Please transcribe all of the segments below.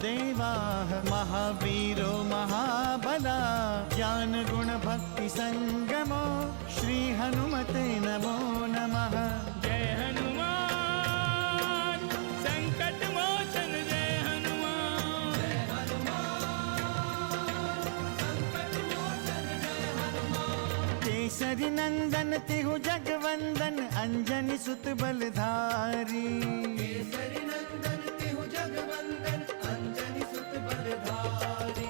देवाः महावीरो महाबला ज्ञान गुण भक्ति संगमो श्री हनुमते नमो नमः। जय हनुमान संकट मोचन जय हनुमान। जय हनुमान संकट मोचन जय हनुमान। केसरी नंदन तिहु जगवंदन अंजनी सुत बलधारी। केसरी नंदन तिहु जगवंदन अंजनी सुत बलधारी।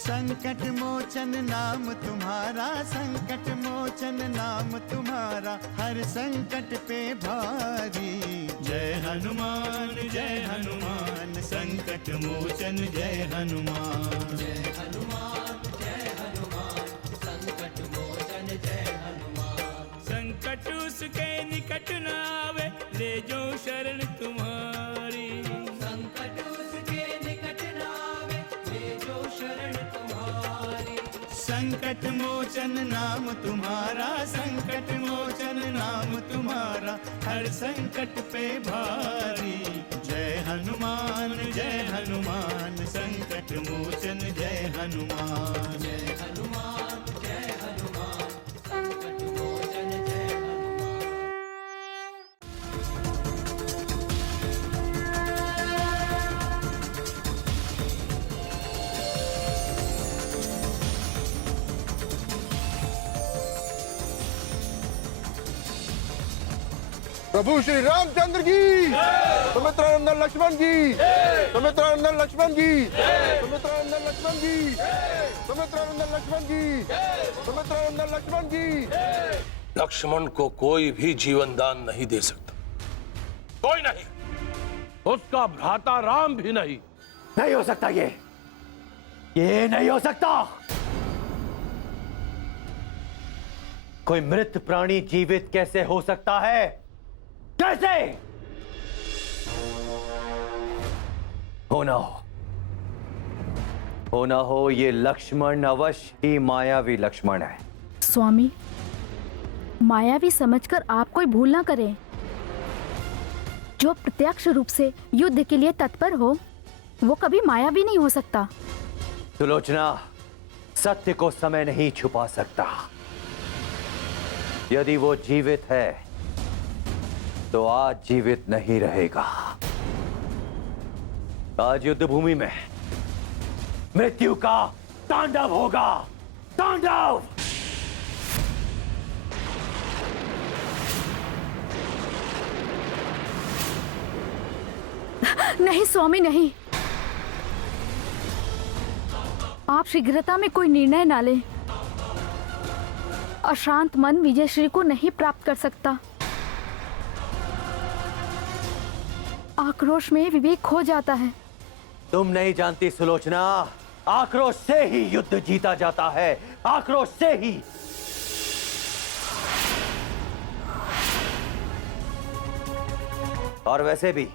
संकट मोचन नाम तुम्हारा संकट मोचन नाम तुम्हारा हर संकट पे भारी। जय हनुमान संकट मोचन जय हनुमान। जय हनुमान संकट मोचन जय हनुमान। संकट उसके निकट न आवे ले जो शरण तुम्हारी। संकट उसके निकट न आवे ले जो शरण तुम्हारी। संकट मोचन नाम तुम्हारा संकट मोचन नाम तुम्हारा हर संकट पे भारी। जय हनुमान संकट मोचन जय हनुमान। जय हनुमान संकट मोचन जय प्रभु श्री रामचंद्र की, सुमित्रानंदन लक्ष्मण की, सुमित्रानंदन लक्ष्मण की, सुमित्रानंदन लक्ष्मण की, सुमित्रानंदन लक्ष्मण की, सुमित्रानंदन लक्ष्मण की। लक्ष्मण को कोई भी जीवन दान नहीं दे सकता, कोई नहीं, उसका भ्राता राम भी नहीं। नहीं हो सकता ये नहीं हो सकता। कोई मृत प्राणी जीवित कैसे हो सकता है? कैसे? होना हो ये लक्ष्मण अवश्य ही मायावी लक्ष्मण है। स्वामी, मायावी समझकर आप कोई भूल ना करें। जो प्रत्यक्ष रूप से युद्ध के लिए तत्पर हो वो कभी मायावी नहीं हो सकता। सुलोचना, सत्य को समय नहीं छुपा सकता। यदि वो जीवित है तो आज जीवित नहीं रहेगा। आज युद्ध भूमि में मृत्यु का तांडव होगा, तांडव। नहीं स्वामी, नहीं। आप शीघ्रता में कोई निर्णय ना लें। अशांत मन विजयश्री को नहीं प्राप्त कर सकता। आक्रोश में विवेक खो जाता है। तुम नहीं जानती सुलोचना, आक्रोश से ही युद्ध जीता जाता है, आक्रोश से ही। और वैसे भी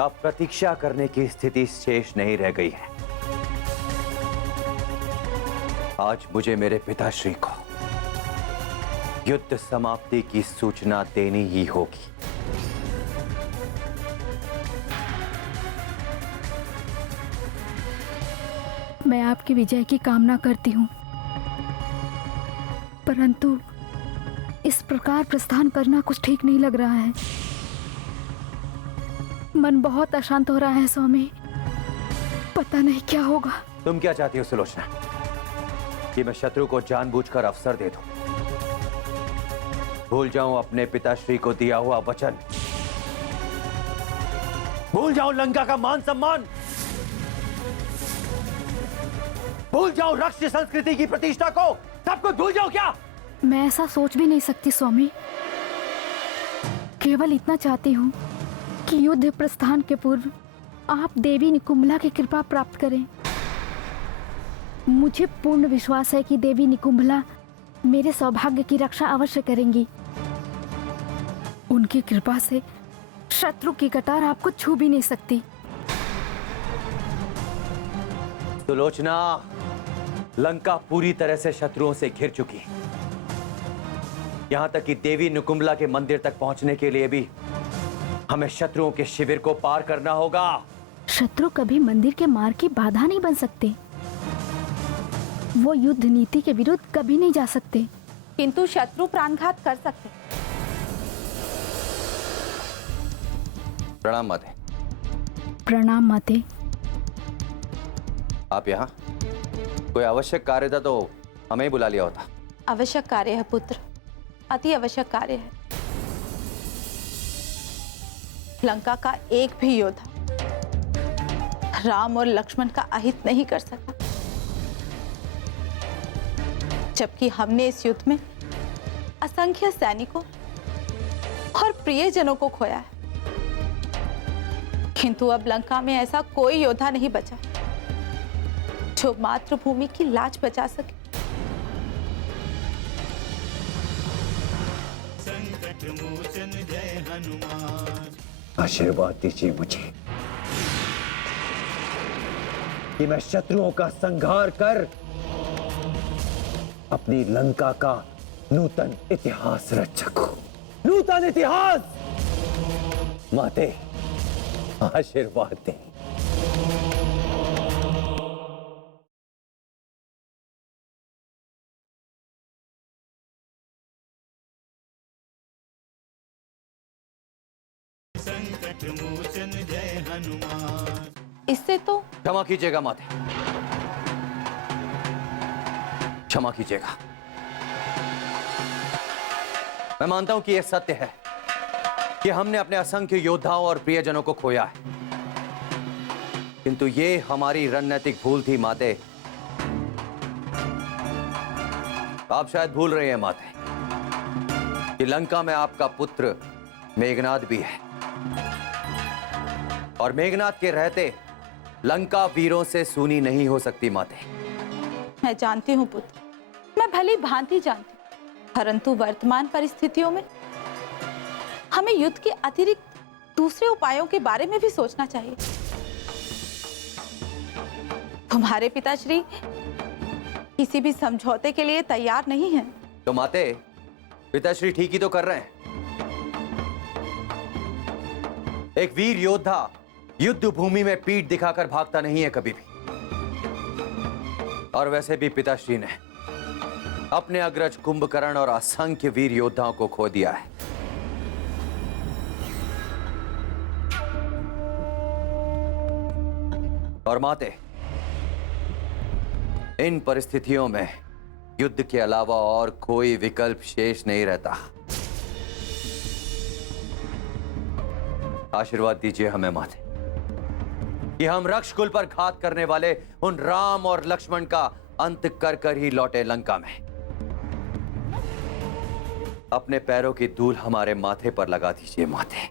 अब प्रतीक्षा करने की स्थिति शेष नहीं रह गई है। आज मुझे मेरे पिताश्री को युद्ध समाप्ति की सूचना देनी ही होगी। मैं आपकी विजय की कामना करती हूँ, परंतु इस प्रकार प्रस्थान करना कुछ ठीक नहीं लग रहा है। मन बहुत अशांत हो रहा है स्वामी, पता नहीं क्या होगा। तुम क्या चाहती हो सुलोचना? कि मैं शत्रु को जानबूझकर अवसर दे दूं, भूल जाऊं अपने पिताश्री को दिया हुआ वचन, भूल जाऊं लंका का मान सम्मान, भूल जाऊं राष्ट्रीय संस्कृति की प्रतिष्ठा को, सब कुछ भूल जाऊं क्या? मैं ऐसा सोच भी नहीं सकती स्वामी। केवल इतना चाहती हूँ कि युद्ध प्रस्थान के पूर्व आप देवी निकुंभला की कृपा प्राप्त करें। मुझे पूर्ण विश्वास है कि देवी निकुंभला मेरे सौभाग्य की रक्षा अवश्य करेंगी। उनकी कृपा से शत्रु की कटार आपको छू भी नहीं सकती। सुलोचना, लंका पूरी तरह से शत्रुओं से घिर चुकी। यहां तक कि देवी निकुंभला के मंदिर तक पहुंचने के लिए भी हमें शत्रुओं के शिविर को पार करना होगा। शत्रु कभी मंदिर के मार्ग की बाधा नहीं बन सकते। वो युद्ध नीति के विरुद्ध कभी नहीं जा सकते। किंतु शत्रु प्राणघात कर सकते। प्रणाम माते। प्रणाम माते। आप यहाँ? कोई आवश्यक कार्य था तो हमें ही बुला लिया होता। आवश्यक कार्य है पुत्र, अति आवश्यक कार्य है। लंका का एक भी योद्धा राम और लक्ष्मण का अहित नहीं कर सका, जबकि हमने इस युद्ध में असंख्य सैनिकों और प्रियजनों को खोया है। किंतु अब लंका में ऐसा कोई योद्धा नहीं बचा जो मातृभूमि की लाज बचा सके। संकट मोचन जय हनुमान। आशीर्वाद दीजिए मुझे कि मैं शत्रुओं का संहार कर अपनी लंका का नूतन इतिहास रच सकूं। नूतन इतिहास। माते आशीर्वाद दें। संकट मोचन जय हनुमान। इससे तो क्षमा कीजिएगा माते, क्षमा कीजिएगा। मैं मानता हूं कि यह सत्य है कि हमने अपने असंख्य योद्धाओं और प्रियजनों को खोया है, किंतु यह हमारी रणनीतिक भूल थी माते। आप शायद भूल रहे हैं माते कि लंका में आपका पुत्र मेघनाद भी है, और मेघनाद के रहते लंका वीरों से सूनी नहीं हो सकती माते। मैं जानती हूँ पुत्र, मैं भली भांति जानती हूँ, परंतु वर्तमान परिस्थितियों में हमें युद्ध के अतिरिक्त दूसरे उपायों के बारे में भी सोचना चाहिए। तुम्हारे पिताश्री किसी भी समझौते के लिए तैयार नहीं हैं। तो माते, पिताश्री ठीक ही तो कर रहे हैं। एक वीर योद्धा युद्ध भूमि में पीठ दिखाकर भागता नहीं है कभी भी। और वैसे भी पिताश्री ने अपने अग्रज कुंभकर्ण और असंख्य वीर योद्धाओं को खो दिया है। और माते, इन परिस्थितियों में युद्ध के अलावा और कोई विकल्प शेष नहीं रहता। आशीर्वाद दीजिए हमें माते कि हम रक्षकुल पर घात करने वाले उन राम और लक्ष्मण का अंत कर कर ही लौटे लंका में। अपने पैरों की धूल हमारे माथे पर लगा दीजिए माते।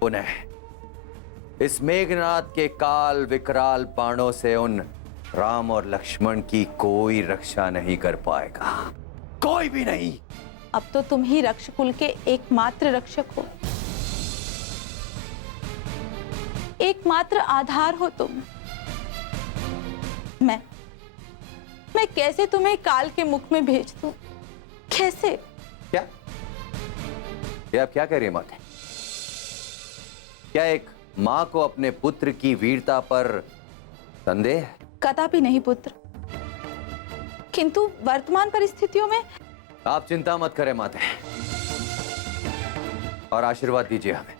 पुनः इस मेघनाद के काल विकराल बाणों से उन राम और लक्ष्मण की कोई रक्षा नहीं कर पाएगा, कोई भी नहीं। अब तो तुम ही रक्षकुल के एकमात्र रक्षक हो, एकमात्र आधार हो तुम। मैं कैसे तुम्हें काल के मुख में भेज दूं? कैसे? क्या ये आप क्या कह रही है माते? क्या एक मां को अपने पुत्र की वीरता पर संदेह है? कदापि नहीं पुत्र, किंतु वर्तमान परिस्थितियों में आप चिंता मत करें माते, और आशीर्वाद दीजिए हमें।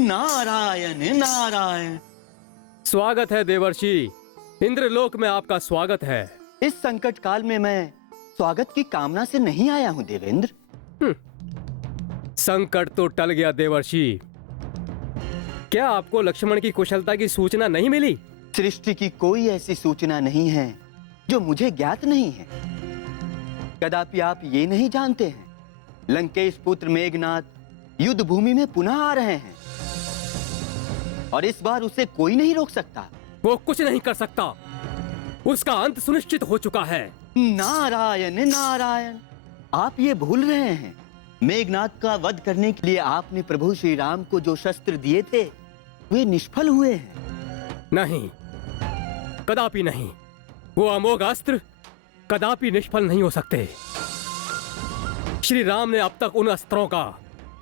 नारायण नारायण। स्वागत है देवर्षि, इंद्रलोक में आपका स्वागत है। इस संकट काल में मैं स्वागत की कामना से नहीं आया हूं देवेंद्र। संकट तो टल गया देवर्षि। क्या आपको लक्ष्मण की कुशलता की सूचना नहीं मिली? सृष्टि की कोई ऐसी सूचना नहीं है जो मुझे ज्ञात नहीं है। कदापि आप ये नहीं जानते हैं, लंकेश पुत्र मेघनाद युद्ध भूमि में पुनः आ रहे हैं, और इस बार उसे कोई नहीं रोक सकता। वो कुछ नहीं कर सकता, उसका अंत सुनिश्चित हो चुका है। नारायण नारायण। आप ये भूल रहे हैं, मेघनाद का वध करने के लिए आपने प्रभु श्री राम को जो शस्त्र दिए थे वे निष्फल हुए हैं। नहीं, कदापि नहीं। वो अमोघ अस्त्र कदापि निष्फल नहीं हो सकते। श्री राम ने अब तक उन अस्त्रों का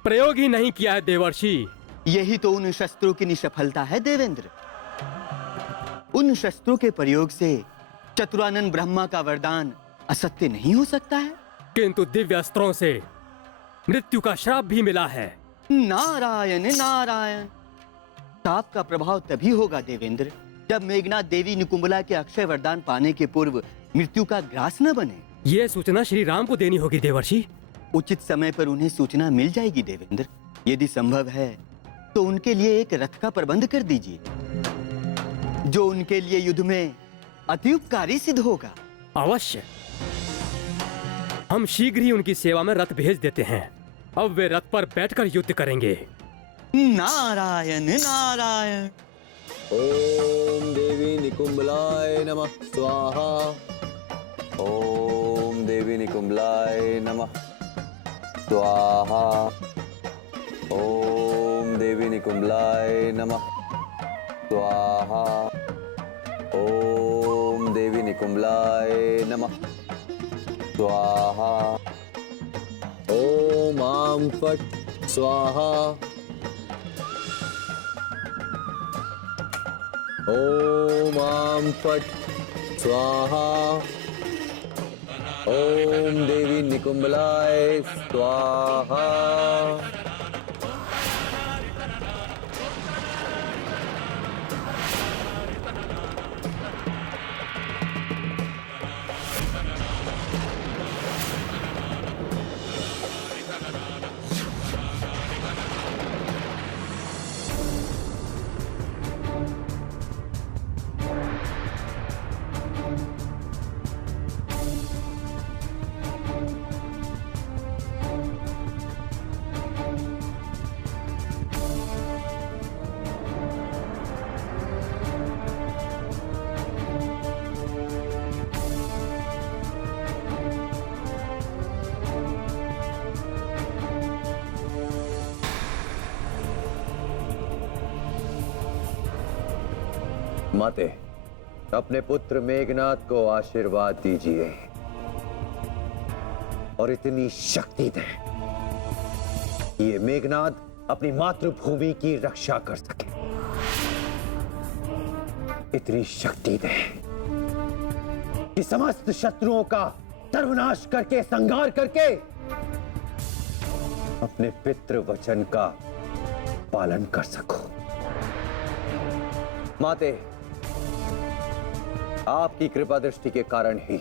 प्रयोग ही नहीं किया है देवर्षि। यही तो उन शस्त्रों की निष्फलता है देवेंद्र। उन शस्त्रों के प्रयोग से चतुरानन ब्रह्मा का वरदान असत्य नहीं हो सकता है। किंतु दिव्य अस्त्रों से मृत्यु का श्राप भी मिला है। नारायण नारायण। ताप का प्रभाव तभी होगा देवेंद्र जब मेघनाथ देवी निकुंबला के अक्षय वरदान पाने के पूर्व मृत्यु का ग्रास न बने। यह सूचना श्री राम को देनी होगी देवर्षि। उचित समय पर उन्हें सूचना मिल जाएगी देवेंद्र। यदि संभव है तो उनके लिए एक रथ का प्रबंध कर दीजिए जो उनके लिए युद्ध में अति उपकारी सिद्ध होगा। अवश्य, हम शीघ्र ही उनकी सेवा में रथ भेज देते हैं। अब वे रथ पर बैठकर युद्ध करेंगे। नारायण नारायण। ओम देवी निकुंबलाय नमः स्वाहा। ओम देवी निकुंबलाय नमः स्वाहा। ओम देवी निकुंबलाय नमः स्वाहा। ओम देवी निकुंबलाय नमः स्वाहा। ओम आम फट स्वाहा। ओम आम फट स्वाहा। ओम देवी निकुंबलाय स्वाहा। माते, अपने पुत्र मेघनाद को आशीर्वाद दीजिए और इतनी शक्ति दें कि ये मेघनाद अपनी मातृभूमि की रक्षा कर सके। इतनी शक्ति दें कि समस्त शत्रुओं का सर्वनाश करके, संहार करके अपने पितृ वचन का पालन कर सको। माते, आपकी कृपा दृष्टि के कारण ही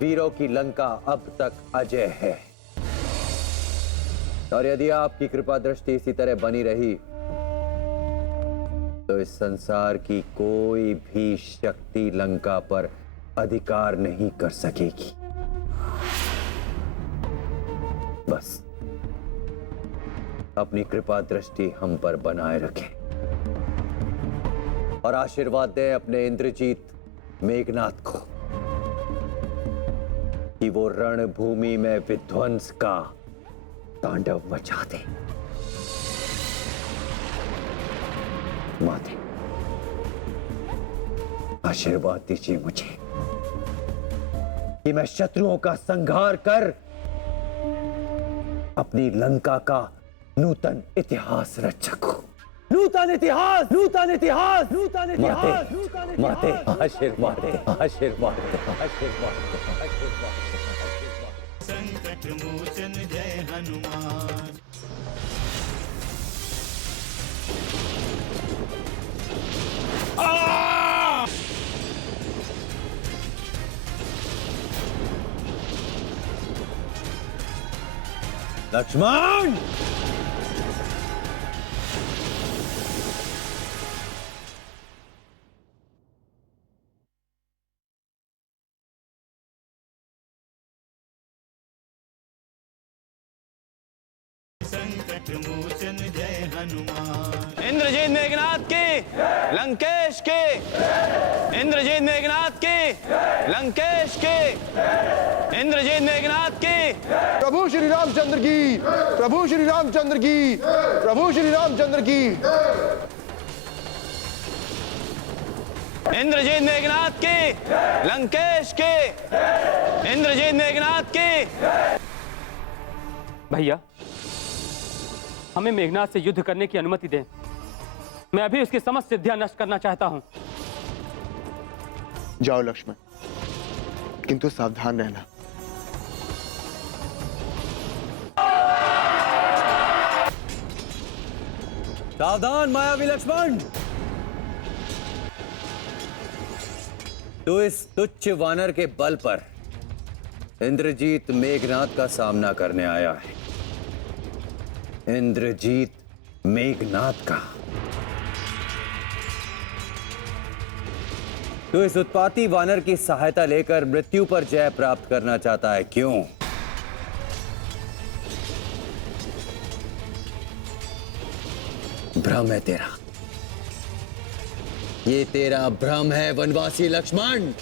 वीरों की लंका अब तक अजय है, और यदि आपकी कृपा दृष्टि इसी तरह बनी रही तो इस संसार की कोई भी शक्ति लंका पर अधिकार नहीं कर सकेगी। बस अपनी कृपा दृष्टि हम पर बनाए रखें और आशीर्वाद दें अपने इंद्रजीत मेघनाद को कि वो रणभूमि में विध्वंस का तांडव मचा दे। माते, आशीर्वाद दीजिए मुझे कि मैं शत्रुओं का संहार कर अपनी लंका का नूतन इतिहास रच सकूं। नूतन इतिहास, नूतन इतिहास, नूतन इतिहास। माते, आशीर्वाद दे, आशीर्वाद दे, आशीर्वाद दे, आशीर्वाद दे। संकट मोचन जय हनुमान। लक्ष्मण, संकट मोचन जय हनुमान। इंद्रजीत मेघनाथ की, लंकेश की, इंद्रजीत मेघनाथ की, लंकेश की, इंद्रजीत मेघनाथ की। प्रभु श्री रामचंद्र की, प्रभु श्री रामचंद्र की, प्रभु श्री रामचंद्र की। इंद्रजीत मेघनाथ की, लंकेश की, इंद्रजीत मेघनाथ की। भैया, हमें मेघनाथ से युद्ध करने की अनुमति दें। मैं अभी उसकी समस्त सिद्धियां नष्ट करना चाहता हूं। जाओ लक्ष्मण, किंतु सावधान रहना। सावधान मायावी लक्ष्मण, तो इस तुच्छ वानर के बल पर इंद्रजीत मेघनाथ का सामना करने आया है। इंद्रजीत मेघनाथ का। तो इस उत्पाती वानर की सहायता लेकर मृत्यु पर जय प्राप्त करना चाहता है, क्यों? भ्रम है तेरा, ये तेरा भ्रम है वनवासी लक्ष्मण।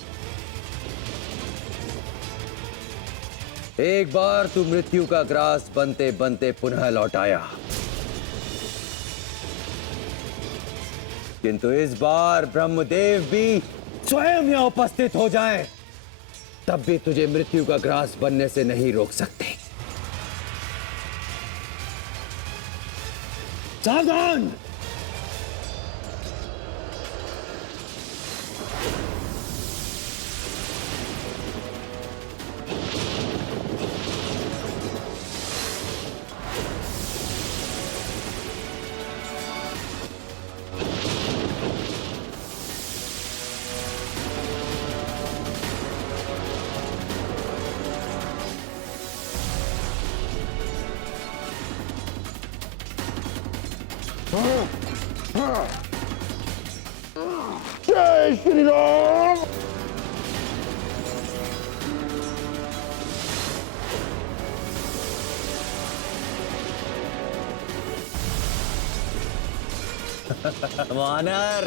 एक बार तू मृत्यु का ग्रास बनते बनते पुनः लौट आया, किंतु इस बार ब्रह्मदेव भी स्वयं यहां उपस्थित हो जाएं, तब भी तुझे मृत्यु का ग्रास बनने से नहीं रोक सकते। सावधान! जय श्री राम। वानर,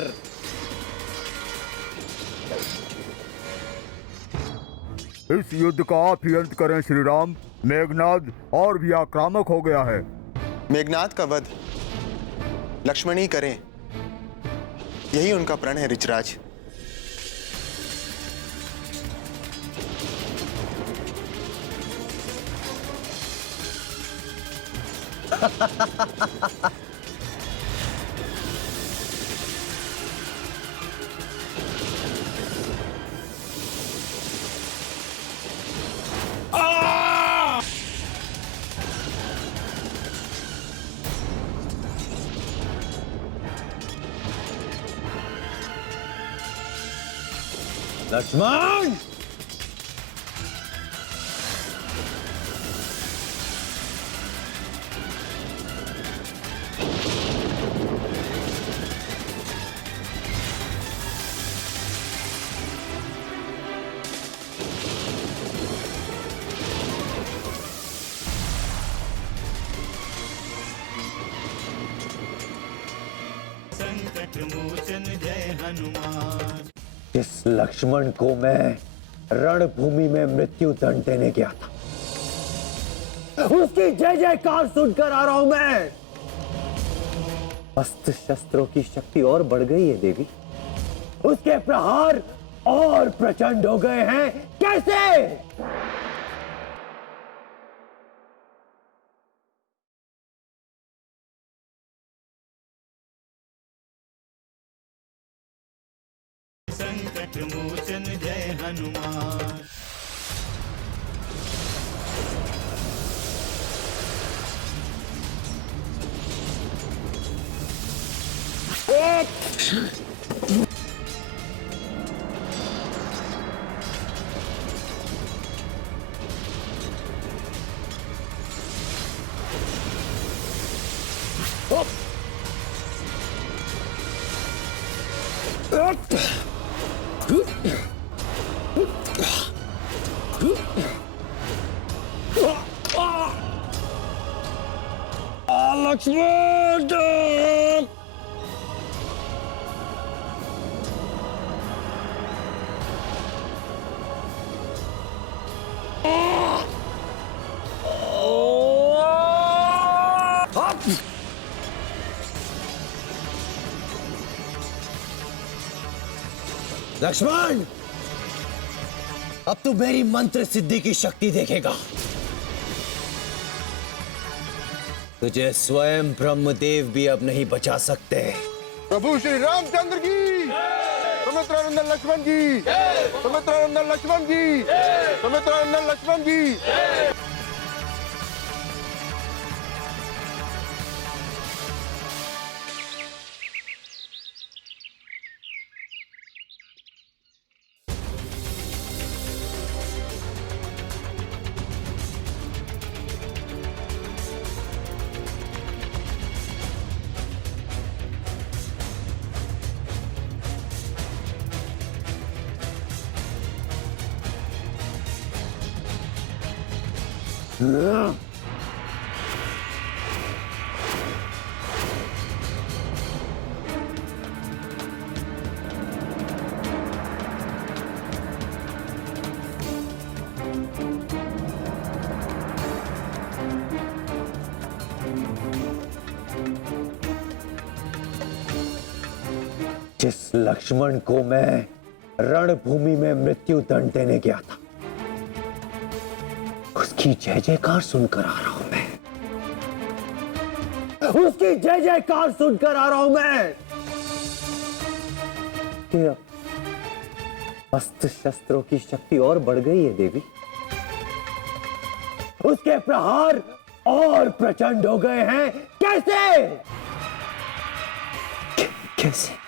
इस युद्ध का आप ही अंत करें श्री राम। मेघनाद और भी आक्रामक हो गया है। मेघनाद का वध लक्ष्मण ही करें, यही उनका प्रण है ऋचराज। लक्ष्मण, संकट मोचन जय हनुमान। इस लक्ष्मण को मैं रणभूमि में मृत्यु दंड देने गया था, उसकी जय जयकार सुनकर आ रहा हूं मैं। अस्त्र शस्त्रों की शक्ति और बढ़ गई है देवी, उसके प्रहार और प्रचंड हो गए हैं। कैसे? संकट मोचन जय हनुमान। लक्ष्मण, लक्ष्मण, अब तू मेरी मंत्र सिद्धि की शक्ति देखेगा। तुझे स्वयं ब्रह्मदेव भी अब नहीं बचा सकते। प्रभु श्री रामचंद्र की, सुमित्रानंदन लक्ष्मण की, सुमित्रानंदन लक्ष्मण की, सुमित्रानंदन लक्ष्मण की। जिस लक्ष्मण को मैं रणभूमि में मृत्यु दंड देने गया था, उसकी जय जयकार सुनकर आ रहा हूं मैं। उसकी जय जयकार सुनकर आ रहा हूं मैं। कि अस्त्र शस्त्रों की शक्ति और बढ़ गई है देवी। उसके प्रहार और प्रचंड हो गए हैं। कैसे? कैसे?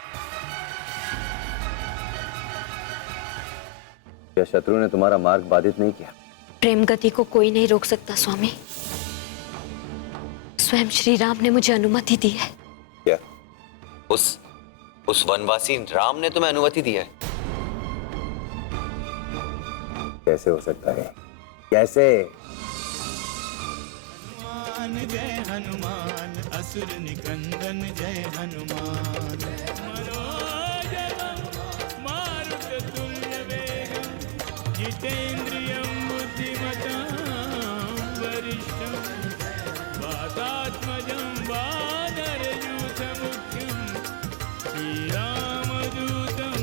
क्या शत्रु ने तुम्हारा मार्ग बाधित नहीं किया? प्रेम गति को कोई नहीं रोक सकता स्वामी। स्वयं श्री राम ने मुझे अनुमति दी है। क्या उस वनवासी राम ने तुम्हें अनुमति दी है? कैसे हो सकता है? कैसे? हनुमान जय हनुमान, असुर निकंदन जय हनुमान। जितेन्द्रियं बुद्धिमतां वरिष्ठं वातात्मजं वानरयूथमुख्यं श्रीरामदूतं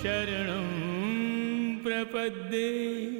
शरणं प्रपद्ये।